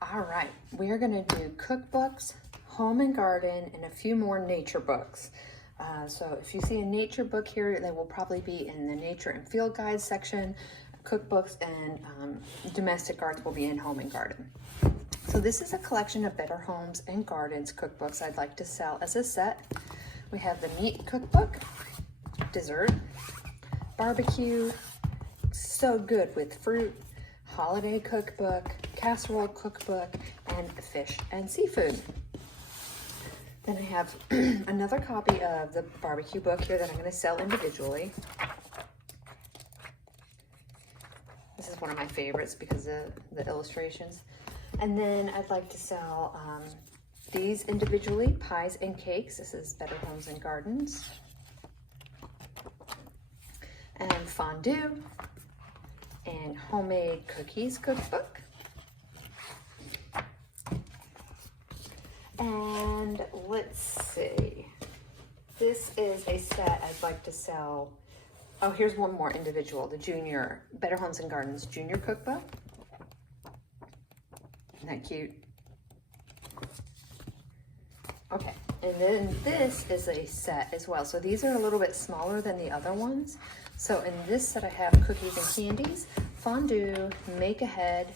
All right, we are going to do cookbooks, home and garden, and a few more nature books. So if you see a nature book here, they will probably be in the nature and field guides section. Cookbooks and domestic arts will be in home and garden. So this is a collection of Better Homes and Gardens cookbooks I'd like to sell as a set. We have the meat cookbook, dessert, barbecue, so good with fruit, holiday cookbook, casserole cookbook, and fish and seafood. Then I have another copy of the barbecue book here that I'm going to sell individually. This is one of my favorites because of the illustrations. And then I'd like to sell these individually, pies and cakes. This is Better Homes and Gardens. And fondue and homemade cookies cookbook. And let's see, this is a set I'd like to sell. Oh, here's one more individual, the junior, Better Homes and Gardens Junior Cookbook. Isn't that cute? Okay, and then this is a set as well. So these are a little bit smaller than the other ones. So in this set I have cookies and candies, fondue, make ahead,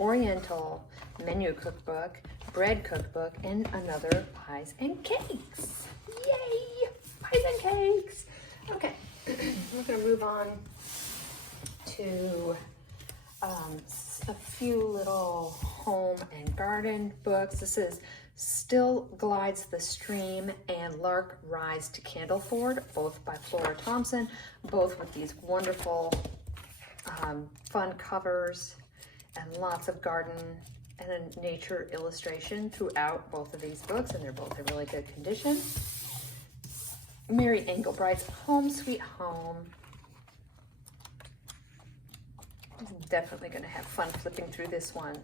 oriental, menu cookbook, bread cookbook, and another pies and cakes. Yay! Pies and cakes! Okay, we're gonna move on to a few little home and garden books. This is Still Glides the Stream and Lark Rides to Candleford, both by Flora Thompson, both with these wonderful fun covers and lots of garden and nature illustration throughout both of these books, and they're both in really good condition. Mary Englebright's Home Sweet Home. I'm definitely going to have fun flipping through this one.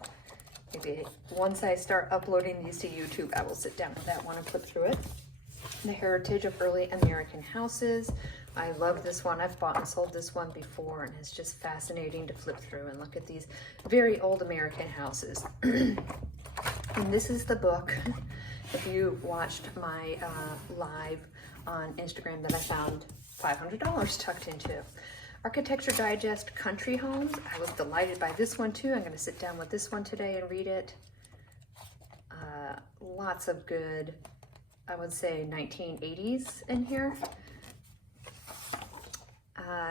Maybe once I start uploading these to YouTube, I will sit down with that one and flip through it. The Heritage of Early American Houses. I love this one. I've bought and sold this one before, and it's just fascinating to flip through and look at these very old American houses. And this is the book, if you watched my live on Instagram, that I found $500 tucked into. Architecture Digest Country Homes. I was delighted by this one too. I'm going to sit down with this one today and read it. Lots of good, I would say 1980s in here.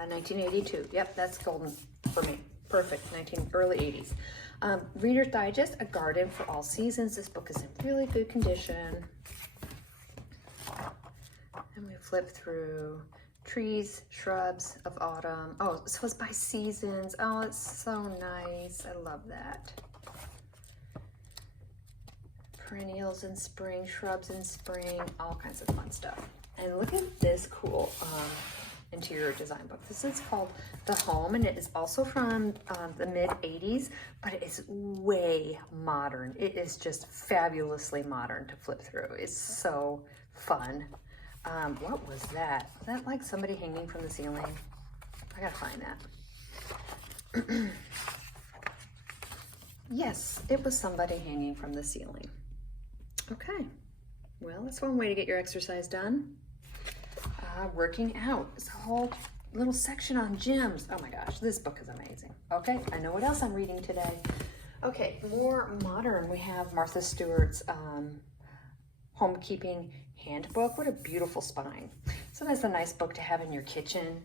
1982. Yep, that's golden for me. Perfect. Early 80s. Reader's Digest, A Garden for All Seasons. This book is in really good condition. And we flip through Trees, Shrubs of Autumn. Oh, so it's by seasons. Oh, it's so nice. I love that. Perennials in spring, shrubs in spring, all kinds of fun stuff. And look at this cool interior design book. This is called The Home, and it is also from the mid-80s, but it is way modern. It is just fabulously modern to flip through. It's so fun. What was that? Was that like somebody hanging from the ceiling? I gotta find that. Yes, it was somebody hanging from the ceiling. Okay, well, that's one way to get your exercise done. Working out. It's a whole little section on gyms. Oh my gosh, this book is amazing. Okay, I know what else I'm reading today. Okay, more modern. We have Martha Stewart's Homekeeping Handbook. What a beautiful spine. So that's a nice book to have in your kitchen.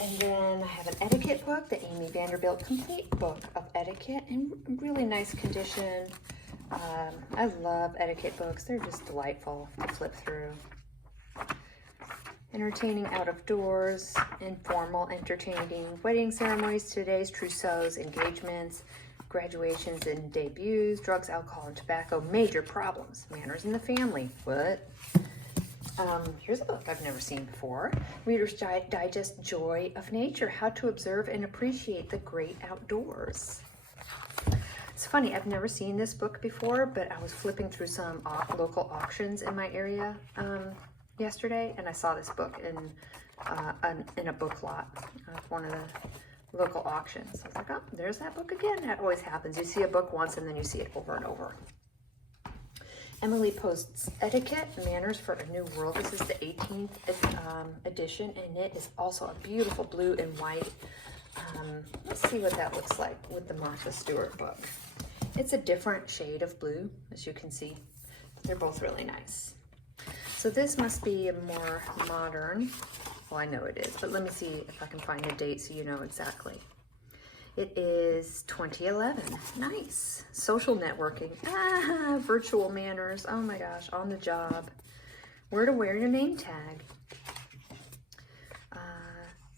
And then I have an etiquette book, the Amy Vanderbilt Complete Book of Etiquette, in really nice condition. I love etiquette books. They're just delightful to flip through. Entertaining out of doors, informal entertaining, wedding ceremonies, today's trousseaus, engagements, graduations and debuts, drugs, alcohol, and tobacco, major problems, manners in the family. What? Here's a book I've never seen before. Reader's Digest Joy of Nature, How to Observe and Appreciate the Great Outdoors. It's funny, I've never seen this book before, but I was flipping through some local auctions in my area yesterday, and I saw this book in a book lot. One of the local auctions. So I was like, oh, there's that book again. That always happens. You see a book once and then you see it over and over. Emily posts Etiquette, Manners for a New World. This is the 18th edition, and it is also a beautiful blue and white. Let's see what that looks like with the Martha Stewart book. It's a different shade of blue, as you can see, but they're both really nice. So this must be a more modern, well, I know it is, but let me see if I can find a date so you know exactly. It is 2011. Nice. Social networking. Ah, virtual manners. Oh my gosh, on the job. Where to wear your name tag.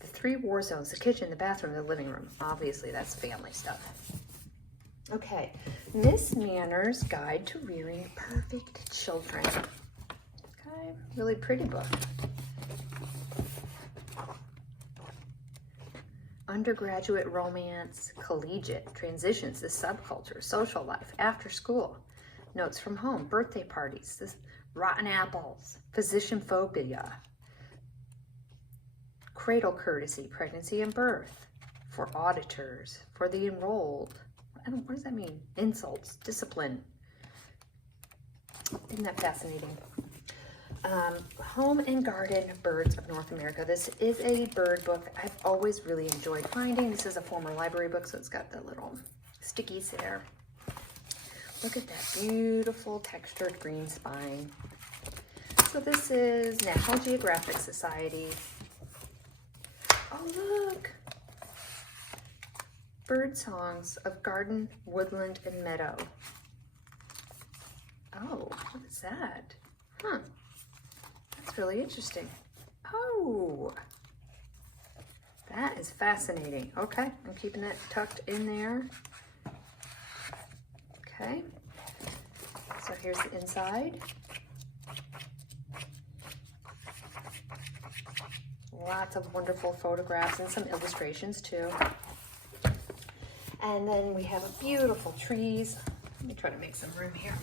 The 3 war zones, the kitchen, the bathroom, the living room. Obviously, that's family stuff. Okay, Miss Manner's Guide to Rearing Perfect Children. Okay, really pretty book. Undergraduate romance, collegiate, transitions, the subculture, social life, after school, notes from home, birthday parties, this rotten apples, physician phobia, cradle courtesy, pregnancy and birth, for auditors, for the enrolled. What does that mean? Insults, discipline. Isn't that fascinating? Home and Garden Birds of North America. This is a bird book I've always really enjoyed finding. This is a former library book, so it's got the little stickies there. Look at that beautiful textured green spine. So this is National Geographic Society. Oh, look. Bird songs of garden, woodland, and meadow. Oh, what is that? Huh. That's really interesting. Oh, that is fascinating. Okay, I'm keeping that tucked in there. Okay, so here's the inside. Lots of wonderful photographs and some illustrations too. And then we have a beautiful trees. Let me try to make some room here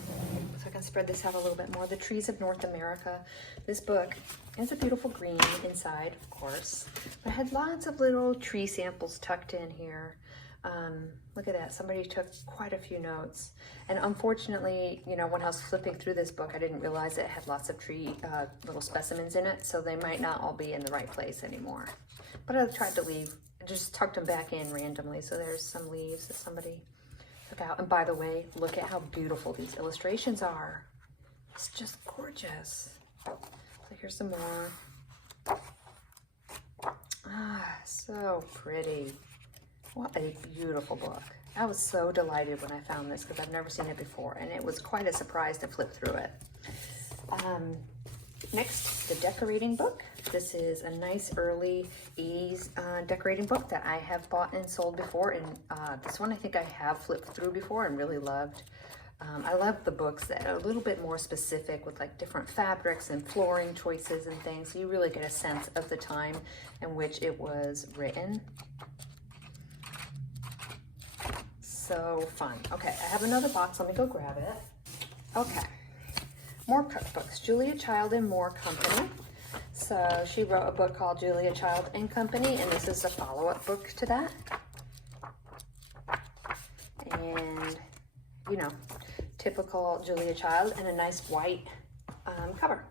so I can spread this out a little bit more. The Trees of North America. This book is a beautiful green inside, of course. But it had lots of little tree samples tucked in here. Look at that. Somebody took quite a few notes. And unfortunately, you know, when I was flipping through this book, I didn't realize it had lots of tree little specimens in it, so they might not all be in the right place anymore. But I tried to leave, just tucked them back in randomly. So there's some leaves that somebody took out. And by the way, look at how beautiful these illustrations are. It's just gorgeous. So here's some more. Ah, so pretty. What a beautiful book. I was so delighted when I found this because I've never seen it before, and it was quite a surprise to flip through it. Next, the decorating book. This is a nice early 80s decorating book that I have bought and sold before, and this one I think I have flipped through before and really loved. I love the books that are a little bit more specific with like different fabrics and flooring choices and things, so you really get a sense of the time in which it was written. So fun. Okay, I have another box. Let me go grab it. Okay, more cookbooks. Julia Child and More Company. So she wrote a book called Julia Child and Company, and this is a follow-up book to that. And, you know, typical Julia Child, and a nice white cover.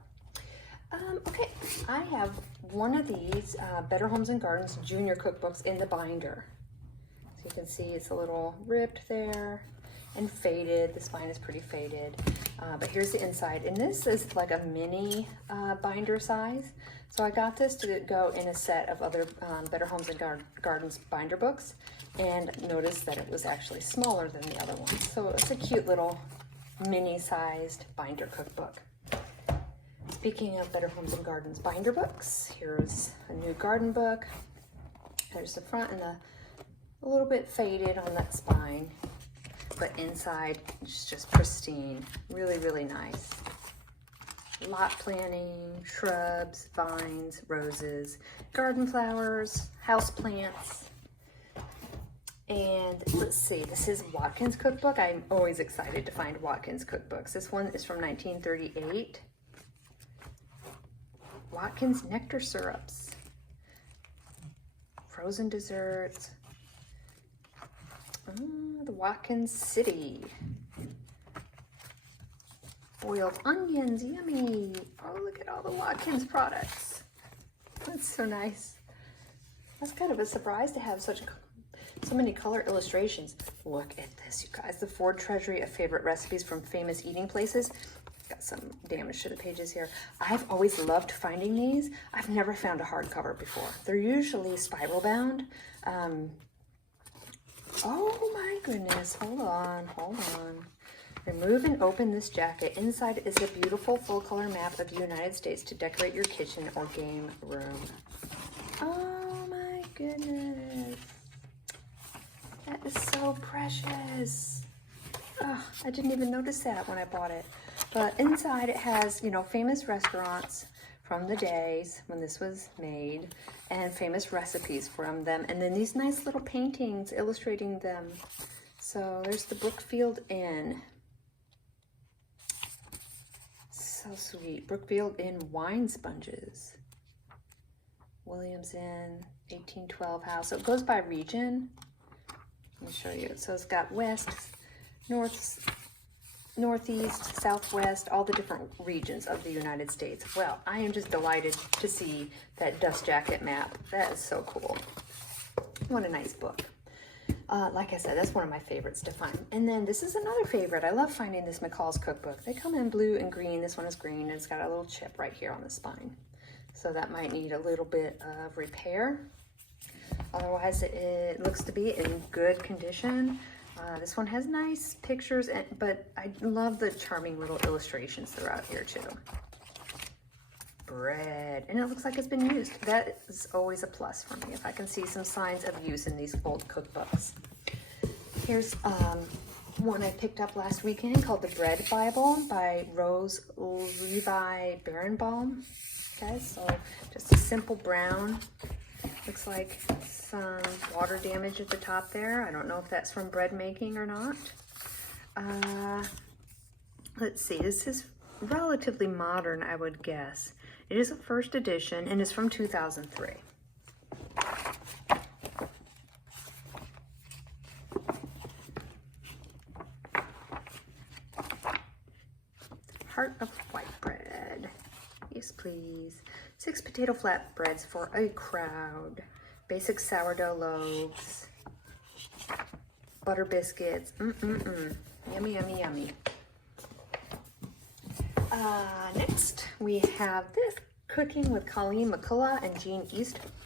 Okay, I have one of these Better Homes and Gardens Junior Cookbooks in the binder. So you can see it's a little ripped there and faded. The spine is pretty faded, but here's the inside. And this is like a mini binder size. So I got this to go in a set of other Better Homes and Gardens binder books, and noticed that it was actually smaller than the other ones. So it's a cute little mini sized binder cookbook. Speaking of Better Homes and Gardens binder books, here's a new garden book. There's the front and a little bit faded on that spine, but inside it's just pristine. Really, really nice. Lot planning, shrubs, vines, roses, garden flowers, house plants. And let's see, this is Watkins Cookbook. I'm always excited to find Watkins cookbooks. This one is from 1938. Watkins nectar syrups, frozen desserts, The Watkins City. Boiled onions, yummy. Oh, look at all the Watkins products. That's so nice. That's kind of a surprise to have so many color illustrations. Look at this, you guys. The Ford Treasury of favorite recipes from famous eating places. Got some damage to the pages here. I've always loved finding these. I've never found a hardcover before. They're usually spiral bound. Oh my goodness, hold on. Remove and open this jacket. Inside is a beautiful full color map of the United States to decorate your kitchen or game room. Oh my goodness. That is so precious. Oh, I didn't even notice that when I bought it. But inside it has, you know, famous restaurants from the days when this was made and famous recipes from them. And then these nice little paintings illustrating them. So there's the Brookfield Inn. So sweet. Brookfield Inn wine sponges. Williams Inn, 1812 house. So it goes by region. Let me show you. So it's got west, north, northeast, southwest, all the different regions of the United States. Well, I am just delighted to see that dust jacket map. That is so cool. What a nice book. Like I said, that's one of my favorites to find. And then this is another favorite. I love finding this Mccullough's cookbook. They come in blue and green. This one is green, and it's got a little chip right here on the spine. So that might need a little bit of repair. Otherwise, it looks to be in good condition. This one has nice pictures, but I love the charming little illustrations throughout here too. Bread, and it looks like it's been used. That is always a plus for me if I can see some signs of use in these old cookbooks. Here's one I picked up last weekend called The Bread Bible by Rose Levi Barenbaum. Okay, so just a simple brown. Looks like some water damage at the top there. I don't know if that's from bread making or not. Let's see, this is relatively modern, I would guess. It is a first edition and is from 2003. Heart of white bread. Yes, please. 6 potato flatbreads for a crowd. Basic sourdough loaves. Butter biscuits. Yummy, yummy, yummy. Next, we have this, Cooking with Colleen Mccullough and Jean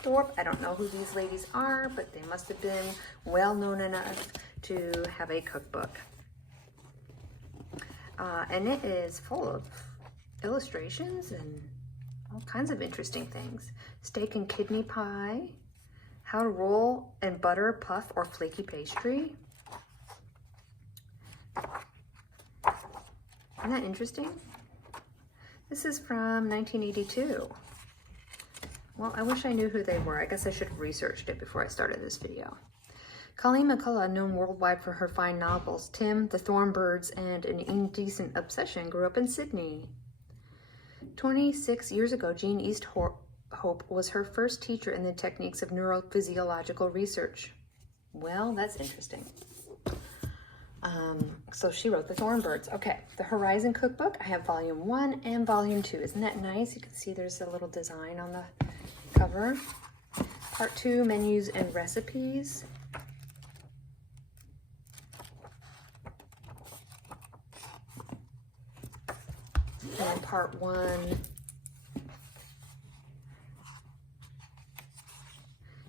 Thorpe. I don't know who these ladies are, but they must have been well known enough to have a cookbook. And it is full of illustrations and all kinds of interesting things. Steak and kidney pie, how to roll and butter puff or flaky pastry. Isn't that interesting? This is from 1982. Well, I wish I knew who they were. I guess I should have researched it before I started this video. Colleen Mccullough, known worldwide for her fine novels, Tim, The Thornbirds, and An Indecent Obsession, grew up in Sydney. 26 years ago, Jean Hope was her first teacher in the techniques of neurophysiological research. Well, that's interesting. So she wrote The Thornbirds. Okay, The Horizon Cookbook. I have volume 1 and volume 2. Isn't that nice? You can see there's a little design on the cover. Part 2, Menus and Recipes. And part 1,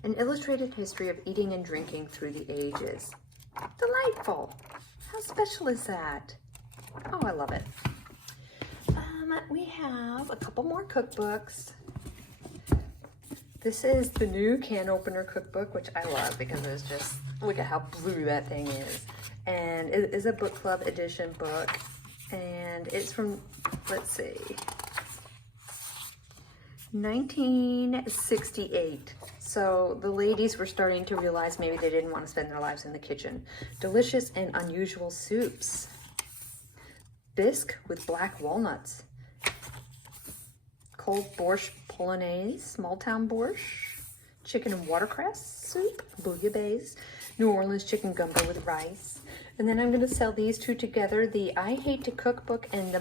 An Illustrated History of Eating and Drinking Through the Ages. Delightful! How special is that? Oh, I love it. We have a couple more cookbooks. This is the new Can Opener Cookbook, which I love because it's just, look at how blue that thing is. And it is a book club edition book. And it's from, let's see, 1968. So the ladies were starting to realize maybe they didn't want to spend their lives in the kitchen. Delicious and unusual soups. Bisque with black walnuts. Cold borscht polonaise, small town borscht. Chicken and watercress soup, bouillabaisse. New Orleans chicken gumbo with rice. And then I'm going to sell these two together, the I Hate to Cook book and the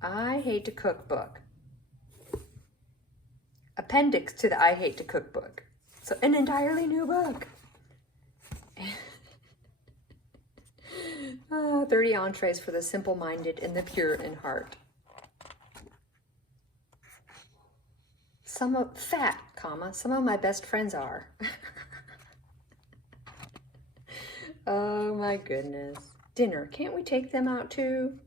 I Hate to Cook book. Appendix to the I Hate to Cook book. So an entirely new book. 30 entrees for the simple-minded and the pure in heart. Some of my best friends are. Oh my goodness. Dinner, can't we take them out too?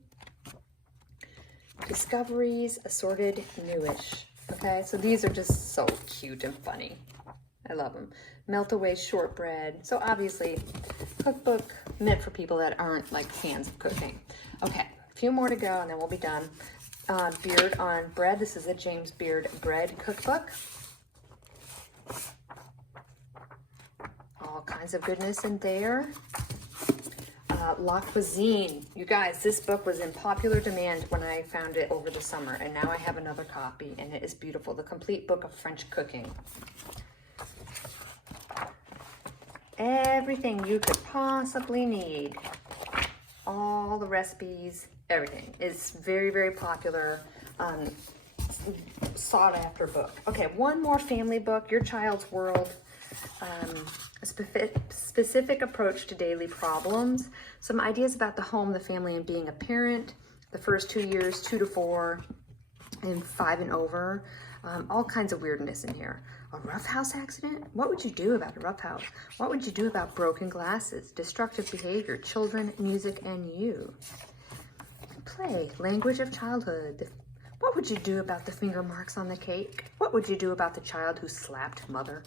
Discoveries, assorted, newish. Okay, so these are just so cute and funny. I love them. Melt away shortbread. So obviously, cookbook meant for people that aren't like fans of cooking. Okay, a few more to go and then we'll be done. Beard on bread. This is a James Beard bread cookbook. All kinds of goodness in there. La Cuisine. You guys, this book was in popular demand when I found it over the summer, and now I have another copy, and it is beautiful. The Complete Book of French Cooking. Everything you could possibly need. All the recipes, everything. It's very, very popular, sought after book. Okay, one more family book, Your Child's World. A specific approach to daily problems. Some ideas about the home, the family, and being a parent. The first 2 years, 2 to 4, and 5 and over. All kinds of weirdness in here. A rough house accident? What would you do about a rough house? What would you do about broken glasses, destructive behavior, children, music, and you? Play, language of childhood. What would you do about the finger marks on the cake? What would you do about the child who slapped mother?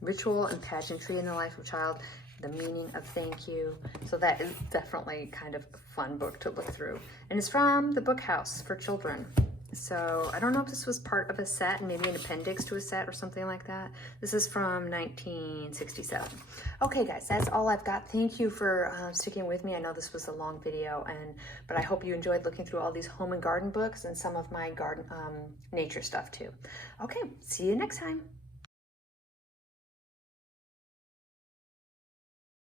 Ritual and pageantry in the life of child. The meaning of thank you. So that is definitely kind of a fun book to look through. And it's from the Book House for Children. So I don't know if this was part of a set, maybe an appendix to a set or something like that. This is from 1967. Okay guys, that's all I've got. Thank you for sticking with me. I know this was a long video, but I hope you enjoyed looking through all these home and garden books and some of my garden nature stuff too. Okay, see you next time.